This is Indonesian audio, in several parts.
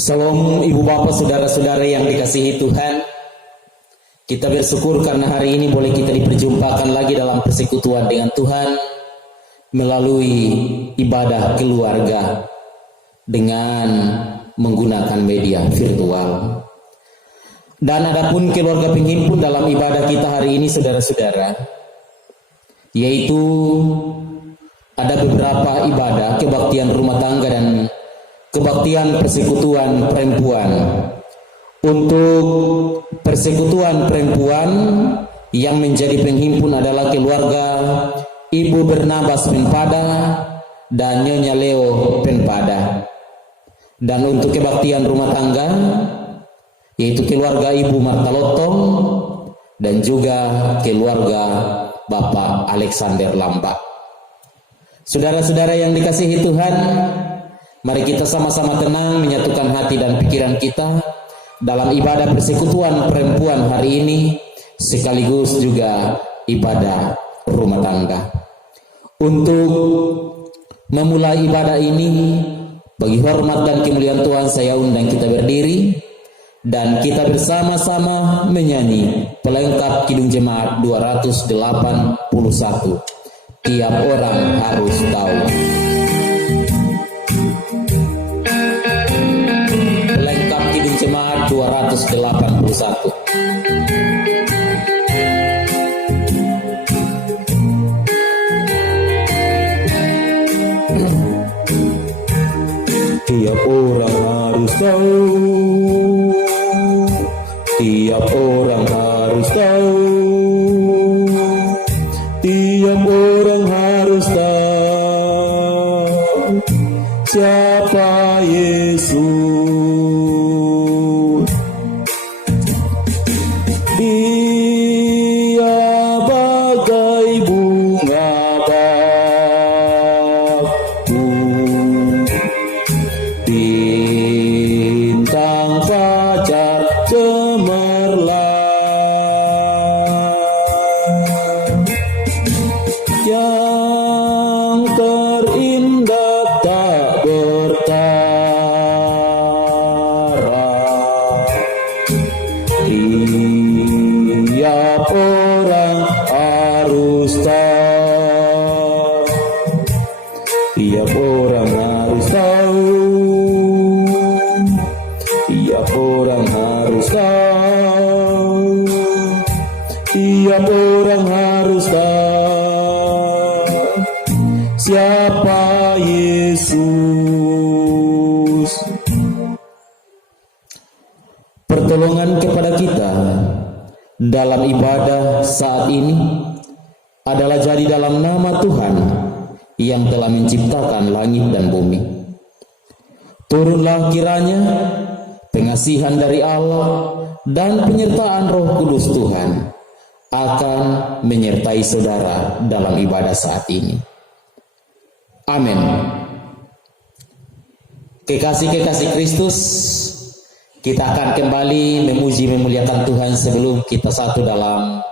Salam ibu bapak saudara-saudara yang dikasihi Tuhan. Kita bersyukur karena hari ini boleh kita diperjumpakan lagi dalam persekutuan dengan Tuhan melalui ibadah keluarga dengan menggunakan media virtual. Dan adapun keluarga penghimpun dalam ibadah kita hari ini saudara-saudara, yaitu ada beberapa ibadah kebaktian rumah tangga dan kebaktian persekutuan perempuan. Untuk persekutuan perempuan yang menjadi penghimpun adalah keluarga Ibu Bernabas Penpada dan Nyonya Leo Penpada. Dan untuk kebaktian rumah tangga yaitu keluarga Ibu Marta Lotong dan juga keluarga Bapak Alexander Lambak. Saudara-saudara yang dikasihi Tuhan, mari kita sama-sama tenang menyatukan hati dan pikiran kita dalam ibadah persekutuan perempuan hari ini, sekaligus juga ibadah rumah tangga. Untuk memulai ibadah ini, bagi hormat dan kemuliaan Tuhan, saya undang kita berdiri dan kita bersama-sama menyanyi pelengkap Kidung Jemaat 281. Tiap orang harus tahu. Pelengkap Kidung Jemaat 281. Tiap orang harus tahu. Tiap orang harus tahu. Tiap orang harus tahu siapa Yesus. Dia bagai bunga bakung, bintang fajar cemerlang, yang terindah tak bertara. Tiap orang harus tahu. Tiap orang harus tahu. Tiap orang harus tahu. Tiap orang harus tahu siapa Yesus. Pertolongan kepada kita dalam ibadah saat ini adalah jadi dalam nama Tuhan yang telah menciptakan langit dan bumi. Turunlah kiranya pengasihan dari Allah dan penyertaan Roh Kudus Tuhan akan menyertai saudara dalam ibadah saat ini. Amin. Kekasih-kekasih Kristus, kita akan kembali memuji memuliakan Tuhan sebelum kita satu dalam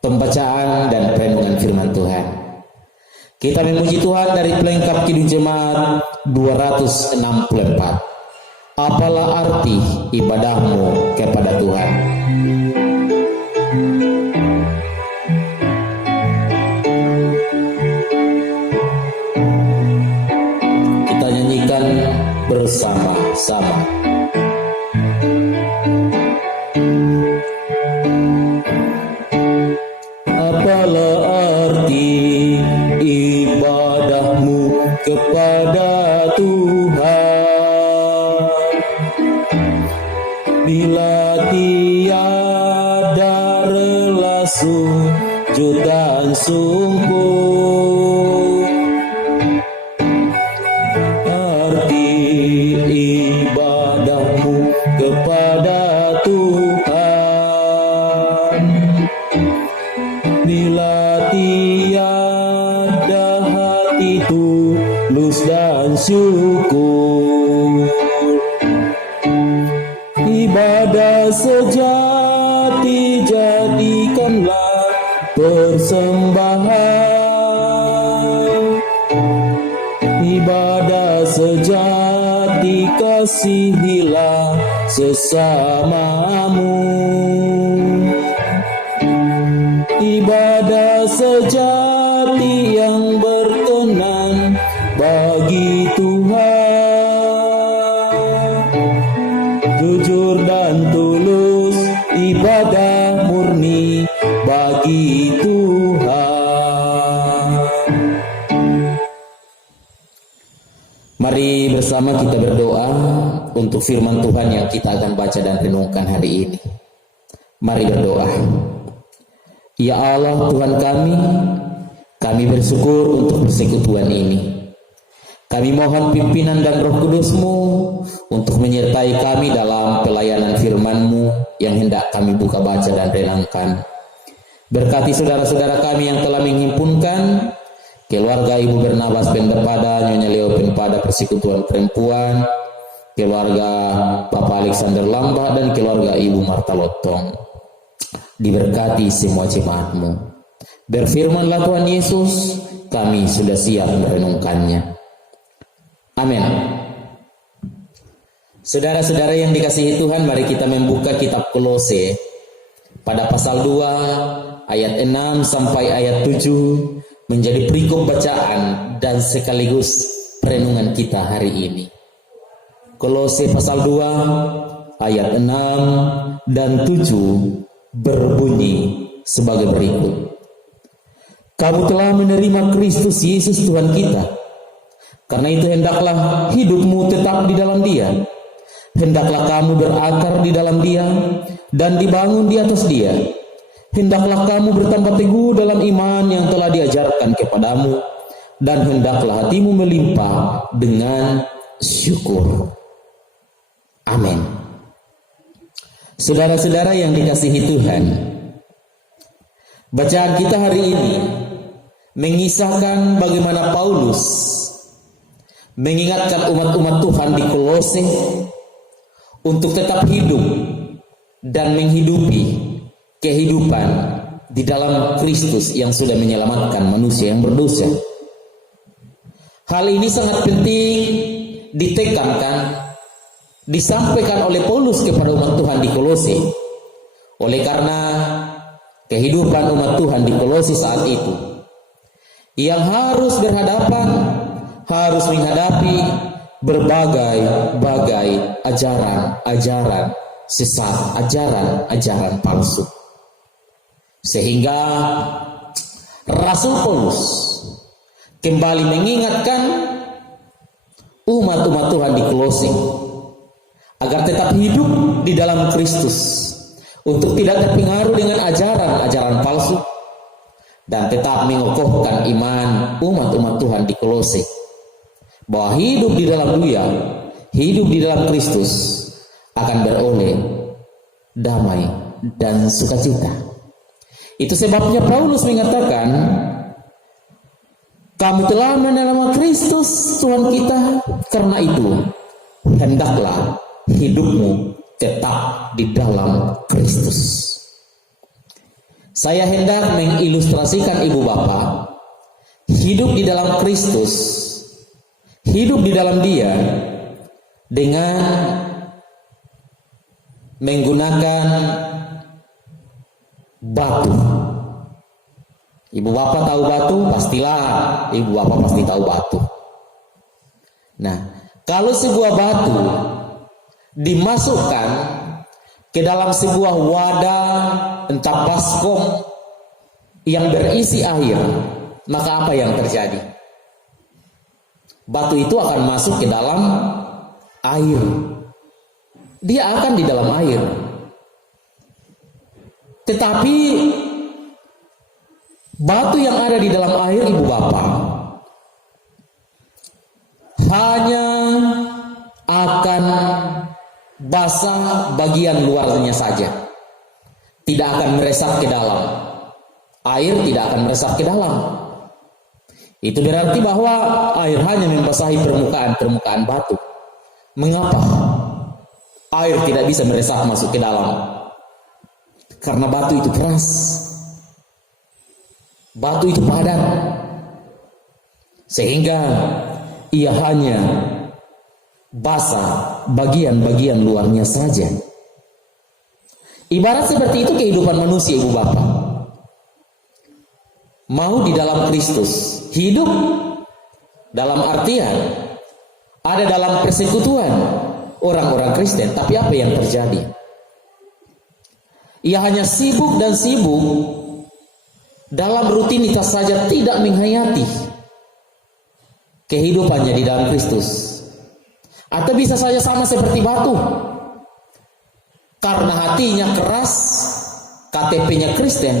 pembacaan dan perenungan firman Tuhan. Kita memuji Tuhan dari pelengkap Kidung Jemaat 264. Apalah arti ibadahmu kepada Tuhan? Kita nyanyikan bersama-sama. Apalah arti ibadahmu kepada Tuhan bila tiada rela sujud dan sungguh? Arti ibadahmu kepada Tuhan bila tiada hati tulus dan syukur. Ibadah sejati jadikanlah persembahan. Ibadah sejati kasihilah sesamamu. Ibadah sejati yang berkenan bagi Tuhan, jujur dan tulus, ibadah murni bagi Tuhan. Mari bersama kita berdoa untuk firman Tuhan yang kita akan baca dan renungkan hari ini. Mari berdoa. Ya Allah Tuhan kami bersyukur untuk persekutuan ini. Kami mohon pimpinan dan Roh Kudus-Mu untuk menyertai kami dalam pelayanan firman-Mu yang hendak kami buka baca dan renungkan. Berkati saudara-saudara kami yang telah menghimpunkan keluarga Ibu Bernabas Pendepada, Nyonya Leo Pendepada Persekutuan Perempuan, keluarga Bapak Alexander Lambah, dan keluarga Ibu Marta Lotong. Diberkati semua jemaat-Mu. Berfirmanlah Tuhan Yesus, kami sudah siap merenungkannya. Amin. Saudara-saudara yang dikasihi Tuhan, mari kita membuka kitab Kolose pada pasal 2 ayat 6 sampai ayat 7 menjadi perikop bacaan dan sekaligus perenungan kita hari ini. Kolose pasal 2 ayat 6 dan 7 berbunyi sebagai berikut. Kamu telah menerima Kristus Yesus Tuhan kita. Karena itu hendaklah hidupmu tetap di dalam Dia. Hendaklah kamu berakar di dalam Dia dan dibangun di atas Dia. Hendaklah kamu bertambah teguh dalam iman yang telah diajarkan kepadamu, dan hendaklah hatimu melimpah dengan syukur. Amin. Saudara-saudara yang dikasihi Tuhan, bacaan kita hari ini mengisahkan bagaimana Paulus mengingatkan umat-umat Tuhan di Kolose untuk tetap hidup dan menghidupi kehidupan di dalam Kristus yang sudah menyelamatkan manusia yang berdosa. Hal ini sangat penting ditekankan, disampaikan oleh Paulus kepada umat Tuhan di Kolose. Oleh karena kehidupan umat Tuhan di Kolose saat itu yang harus harus menghadapi berbagai ajaran-ajaran sesat, ajaran-ajaran palsu. Sehingga Rasul Paulus kembali mengingatkan umat-umat Tuhan di Kolose agar tetap hidup di dalam Kristus, untuk tidak terpengaruh dengan ajaran-ajaran palsu, dan tetap mengokohkan iman umat-umat Tuhan di Kolose bahwa hidup di dalam Dia, hidup di dalam Kristus akan beroleh damai dan sukacita. Itu sebabnya Paulus mengatakan, kamu telah menerima Kristus Tuhan kita, karena itu hendaklah hidupmu tetap di dalam Kristus. Saya hendak mengilustrasikan ibu bapak hidup di dalam Kristus, hidup di dalam Dia dengan menggunakan batu. Ibu bapak tahu batu? Pastilah ibu bapak pasti tahu batu. Nah, kalau sebuah batu dimasukkan ke dalam sebuah wadah, entah baskom yang berisi air, maka apa yang terjadi? Batu itu akan masuk ke dalam air. Dia akan di dalam air. Tetapi batu yang ada di dalam air, ibu bapak, hanya akan basah bagian luarnya saja, tidak akan meresap ke dalam. Air tidak akan meresap ke dalam. Itu berarti bahwa air hanya membasahi permukaan batu. Mengapa air tidak bisa meresap masuk ke dalam? Karena batu itu keras, batu itu padat, sehingga ia hanya basah bagian-bagian luarnya saja. Ibarat seperti itu kehidupan manusia, Ibu Bapak. Mau di dalam Kristus, hidup dalam artian ada dalam persekutuan orang-orang Kristen, tapi apa yang terjadi? Ia hanya sibuk dan sibuk dalam rutinitas saja, tidak menghayati kehidupannya di dalam Kristus. Atau bisa saja sama seperti batu, karena hatinya keras, KTP-nya Kristen,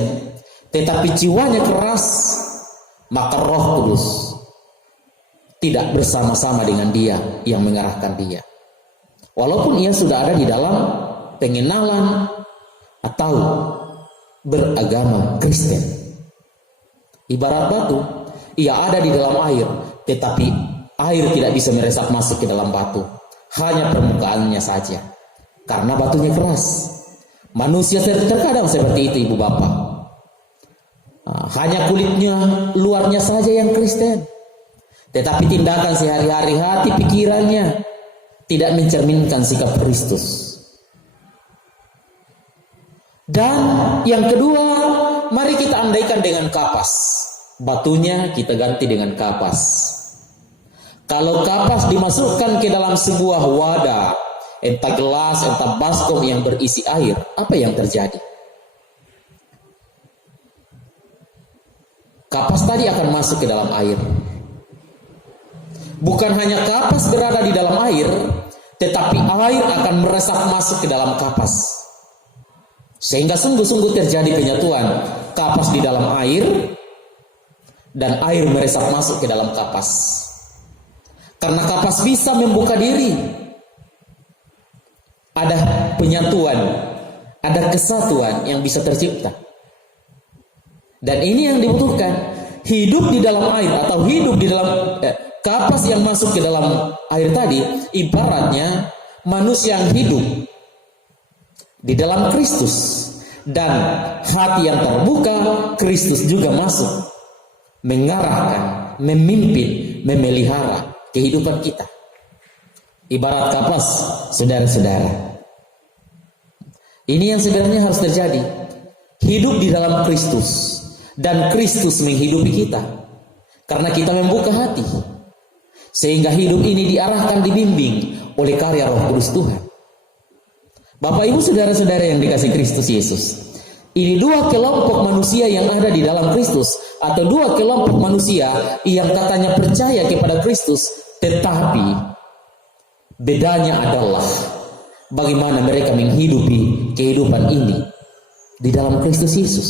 tetapi jiwanya keras, maka Roh Kudus tidak bersama-sama dengan dia yang mengarahkan dia. Walaupun ia sudah ada di dalam pengenalan atau beragama Kristen. Ibarat batu, ia ada di dalam air, tetapi air tidak bisa meresap masuk ke dalam batu, hanya permukaannya saja, karena batunya keras. Manusia terkadang seperti itu, Ibu Bapak. Hanya kulitnya, luarnya saja yang Kristen, tetapi tindakan sehari-hari, hati, pikirannya tidak mencerminkan sikap Kristus. Dan yang kedua, mari kita andaikan dengan kapas. Batunya kita ganti dengan kapas. Kalau kapas dimasukkan ke dalam sebuah wadah, entah gelas, entah baskom yang berisi air, apa yang terjadi? Kapas tadi akan masuk ke dalam air. Bukan hanya kapas berada di dalam air, tetapi air akan meresap masuk ke dalam kapas. Sehingga sungguh-sungguh terjadi penyatuan kapas di dalam air dan air meresap masuk ke dalam kapas. Karena kapas bisa membuka diri. Ada penyatuan, ada kesatuan yang bisa tercipta. Dan ini yang dibutuhkan. Hidup di dalam air atau hidup di dalam kapas yang masuk ke dalam air tadi, ibaratnya manusia yang hidup di dalam Kristus, dan hati yang terbuka, Kristus juga masuk mengarahkan, memimpin, memelihara kehidupan kita. Ibarat kapas, saudara-saudara. Ini yang sebenarnya harus terjadi. Hidup di dalam Kristus, dan Kristus menghidupi kita, karena kita membuka hati, sehingga hidup ini diarahkan, dibimbing oleh karya Roh Kudus Tuhan. Bapak Ibu saudara-saudara yang dikasihi Kristus Yesus, ini dua kelompok manusia yang ada di dalam Kristus, atau dua kelompok manusia yang katanya percaya kepada Kristus, tetapi bedanya adalah bagaimana mereka menghidupi kehidupan ini di dalam Kristus Yesus.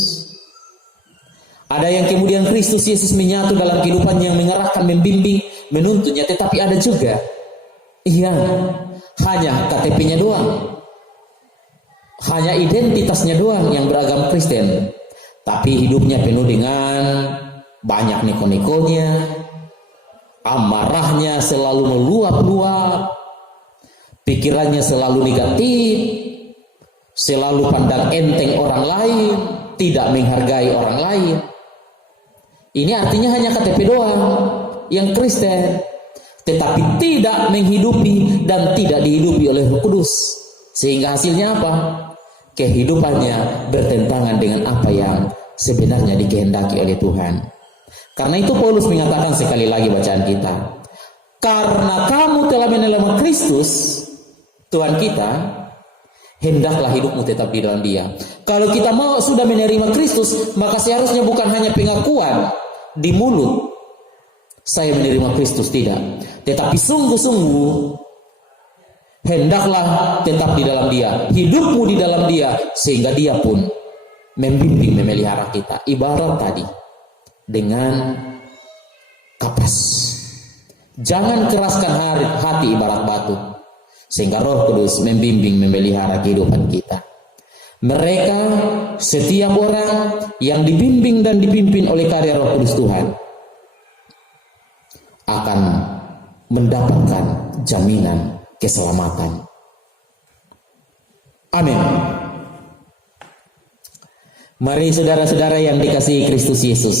Ada yang kemudian Kristus Yesus menyatu dalam kehidupannya, yang mengarahkan, membimbing, menuntunnya, tetapi ada juga yang hanya KTP-nya doang, hanya identitasnya doang yang beragama Kristen, tapi hidupnya penuh dengan banyak neko-nekonya, amarahnya selalu meluap-luap, pikirannya selalu negatif, selalu pandang enteng orang lain, tidak menghargai orang lain. Ini artinya hanya KTP doang yang Kristen, tetapi tidak menghidupi dan tidak dihidupi oleh Roh Kudus. Sehingga hasilnya apa? Kehidupannya bertentangan dengan apa yang sebenarnya dikehendaki oleh Tuhan. Karena itu Paulus mengatakan sekali lagi bacaan kita, karena kamu telah menerima Kristus Tuhan kita, hendaklah hidupmu tetap di dalam Dia. Kalau kita mau sudah menerima Kristus, maka seharusnya bukan hanya pengakuan di mulut, saya menerima Kristus, tidak, tetapi sungguh-sungguh hendaklah tetap di dalam Dia, hidupmu di dalam Dia, sehingga Dia pun membimbing, memelihara kita. Ibarat tadi dengan kapas, jangan keraskan hati ibarat batu, sehingga Roh Kudus membimbing, memelihara kehidupan kita. Mereka, setiap orang yang dibimbing dan dipimpin oleh karya Roh Kudus Tuhan, akan mendapatkan jaminan keselamatan. Amin. Mari saudara-saudara yang dikasihi Kristus Yesus,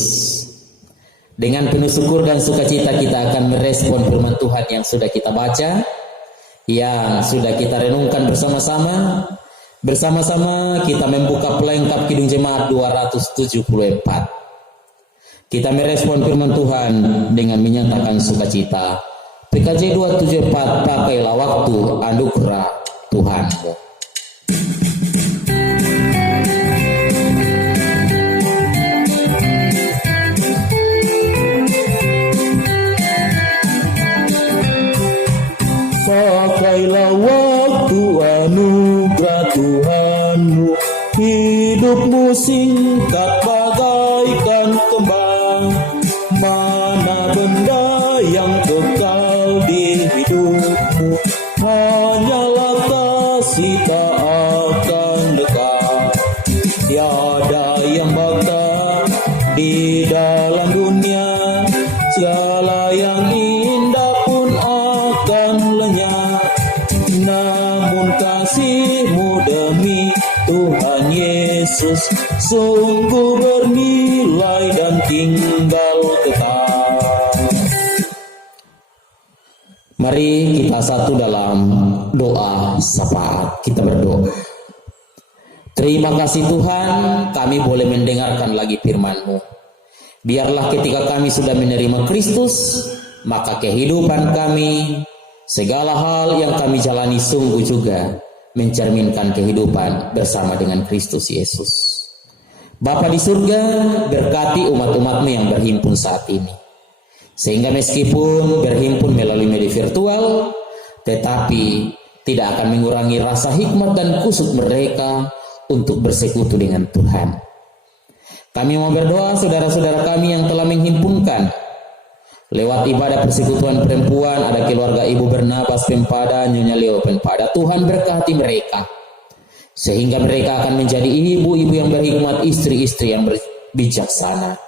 dengan penuh syukur dan sukacita kita akan merespon firman Tuhan yang sudah kita baca, yang sudah kita renungkan bersama-sama. Bersama-sama kita membuka pelengkap Kidung Jemaat 274. Kita merespon firman Tuhan dengan menyatakan sukacita. PKJ 274, pakailah waktu anugerah Tuhanmu. Pakailah waktu anugerah Tuhanmu, hidupmu singkat bagaikan kembang. Mana benda yang kekal di hidupmu, hanyalah kasih tak akan dekat. Tiada yang bakal di dalam dunia, segala yang indah pun akan lenyap. Namun kasih-Mu demi Tuhan Yesus sungguh bernilai dan tinggal kekal. Mari kita satu dalam doa syafaat. Kita berdoa. Terima kasih Tuhan, kami boleh mendengarkan lagi firman-Mu. Biarlah ketika kami sudah menerima Kristus, maka kehidupan kami, segala hal yang kami jalani sungguh juga mencerminkan kehidupan bersama dengan Kristus Yesus. Bapa di surga, berkati umat-umat-Mu yang berhimpun saat ini. Sehingga meskipun berhimpun melalui media virtual, tetapi tidak akan mengurangi rasa hikmat dan kusuk mereka untuk bersekutu dengan Tuhan. Kami mau berdoa saudara-saudara kami yang telah menghimpunkan lewat ibadah persekutuan perempuan. Ada keluarga Ibu Bernabas Pempada, Nyonya Leo Pempada. Tuhan berkati mereka sehingga mereka akan menjadi ibu-ibu yang berhikmat, istri-istri yang bijaksana.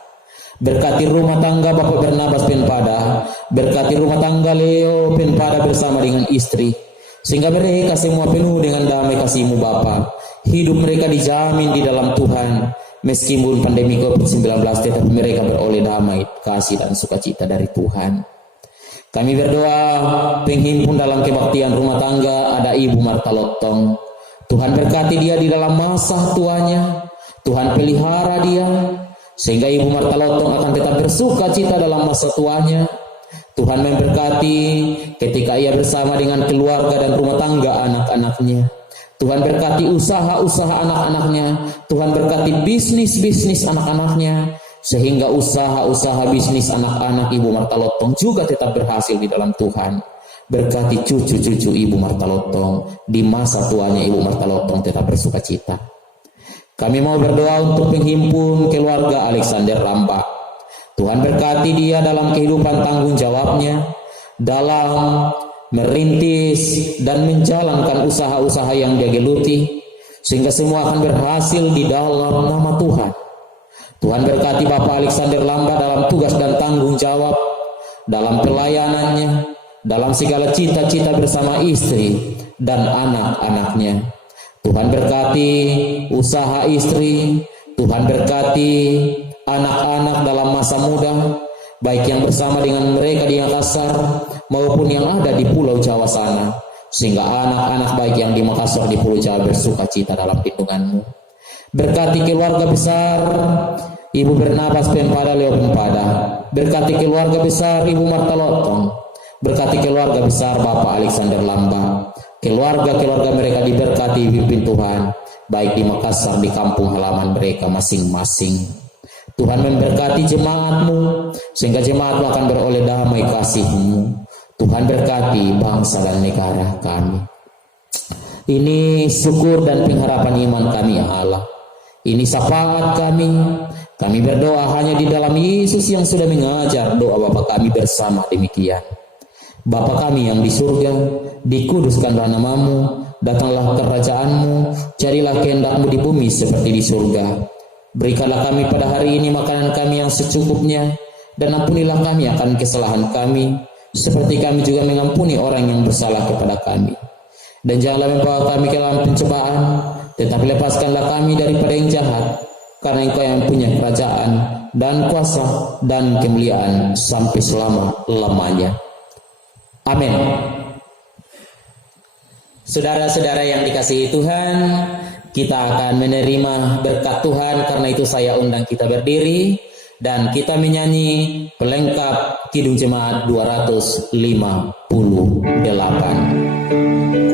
Berkati rumah tangga Bapak Bernabas Pempada, berkati rumah tangga Leo Pempada bersama dengan istri, sehingga mereka semua penuh dengan damai kasih-Mu Bapa. Hidup mereka dijamin di dalam Tuhan. Meskipun pandemi COVID-19, tetap mereka beroleh damai, kasih dan sukacita dari Tuhan. Kami berdoa penghimpun dalam kebaktian rumah tangga ada Ibu Marta Lotong. Tuhan berkati dia di dalam masa tuanya. Tuhan pelihara dia sehingga Ibu Marta Lotong akan tetap bersukacita dalam masa tuanya. Tuhan memberkati ketika ia bersama dengan keluarga dan rumah tangga anak-anaknya. Tuhan berkati usaha-usaha anak-anaknya. Tuhan berkati bisnis-bisnis anak-anaknya, sehingga usaha-usaha bisnis anak-anak Ibu Marta Lotong juga tetap berhasil di dalam Tuhan. Berkati cucu-cucu Ibu Marta Lotong, di masa tuanya Ibu Marta Lotong tetap bersukacita. Kami mau berdoa untuk penghimpun keluarga Alexander Lamba. Tuhan berkati dia dalam kehidupan tanggung jawabnya, dalam merintis dan menjalankan usaha-usaha yang dia geluti, sehingga semua akan berhasil di dalam nama Tuhan. Tuhan berkati Bapak Alexander Lamba dalam tugas dan tanggung jawab, dalam pelayanannya, dalam segala cita-cita bersama istri dan anak-anaknya. Tuhan berkati usaha istri, Tuhan berkati anak-anak dalam masa muda, baik yang bersama dengan mereka di Makassar maupun yang ada di Pulau Jawa sana, sehingga anak-anak baik yang di Makassar di Pulau Jawa bersukacita dalam lindungan-Mu. Berkati keluarga besar Ibu Bernabas Pempada Leo Pempada, berkati keluarga besar Ibu Marta Lotong, berkati keluarga besar Bapak Alexander Lamba. Keluarga-keluarga mereka diberkati pimpin Tuhan, baik di Makassar, di kampung halaman mereka masing-masing. Tuhan memberkati jemaat-Mu, sehingga jemaat-Mu akan beroleh damai kasih-Mu. Tuhan berkati bangsa dan negara kami. Ini syukur dan pengharapan iman kami ya Allah. Ini syafaat kami. Kami berdoa hanya di dalam Yesus yang sudah mengajar doa Bapa kami bersama demikian. Bapa kami yang di surga, dikuduskanlah nama-Mu, datanglah kerajaan-Mu, jadilah kehendak-Mu di bumi seperti di surga. Berikanlah kami pada hari ini makanan kami yang secukupnya, dan ampunilah kami akan kesalahan kami, seperti kami juga mengampuni orang yang bersalah kepada kami. Dan janganlah membawa kami ke dalam pencobaan, tetapi lepaskanlah kami daripada yang jahat, karena Engkau yang punya kerajaan, dan kuasa, dan kemuliaan sampai selama-lamanya. Amin. Saudara-saudara yang dikasihi Tuhan, kita akan menerima berkat Tuhan. Karena itu saya undang kita berdiri dan kita menyanyi pelengkap Kidung Jemaat 258.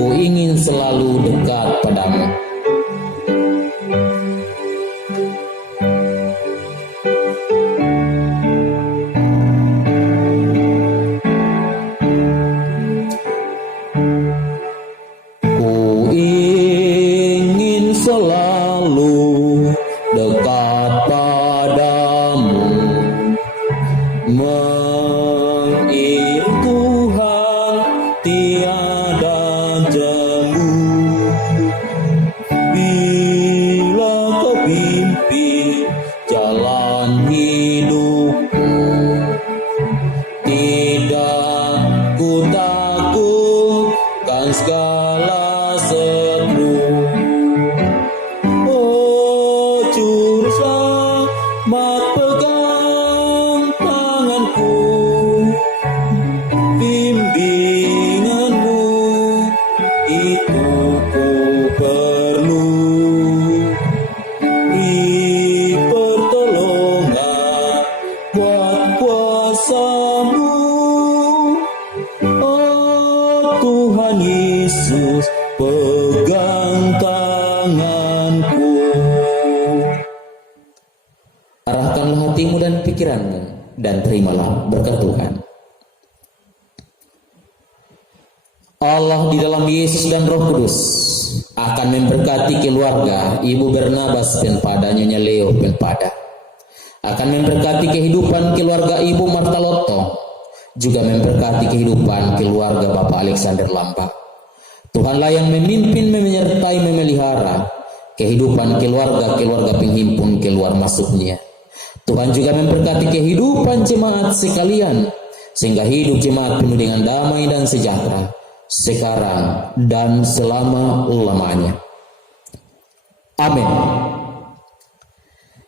Ku ingin selalu dekat padamu. Selalu dekat padamu, mengiring Tuhan tiada jemu. Bila kau pimpin jalan hidupku, tidak ku takutkan segala seru. Mat pegang tanganku, bimbinganmu itu ku perlu. Beri pertolongan buat kuasamu, oh Tuhan Yesus, pegang tanganku. Arahkanlah hatimu dan pikiranmu dan terimalah berkat Tuhan. Allah di dalam Yesus dan Roh Kudus akan memberkati keluarga Ibu Bernabas Penpada, Nyonya Leo Penpada. Akan memberkati kehidupan keluarga Ibu Marta Lotto, juga memberkati kehidupan keluarga Bapak Alexander Lamba. Tuhanlah yang memimpin, menyertai, memelihara kehidupan keluarga penghimpun keluar masuknya. Tuhan juga memberkati kehidupan jemaat sekalian, sehingga hidup jemaat penuh dengan damai dan sejahtera, sekarang dan selama-lamanya. Amin.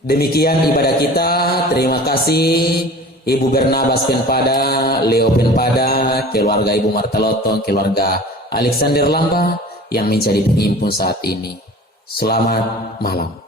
Demikian ibadah kita. Terima kasih Ibu Bernabas Penpada, Leo Penpada, keluarga Ibu Marta Lotto, keluarga Alexander Lamba yang menjadi penghimpun saat ini. Selamat malam.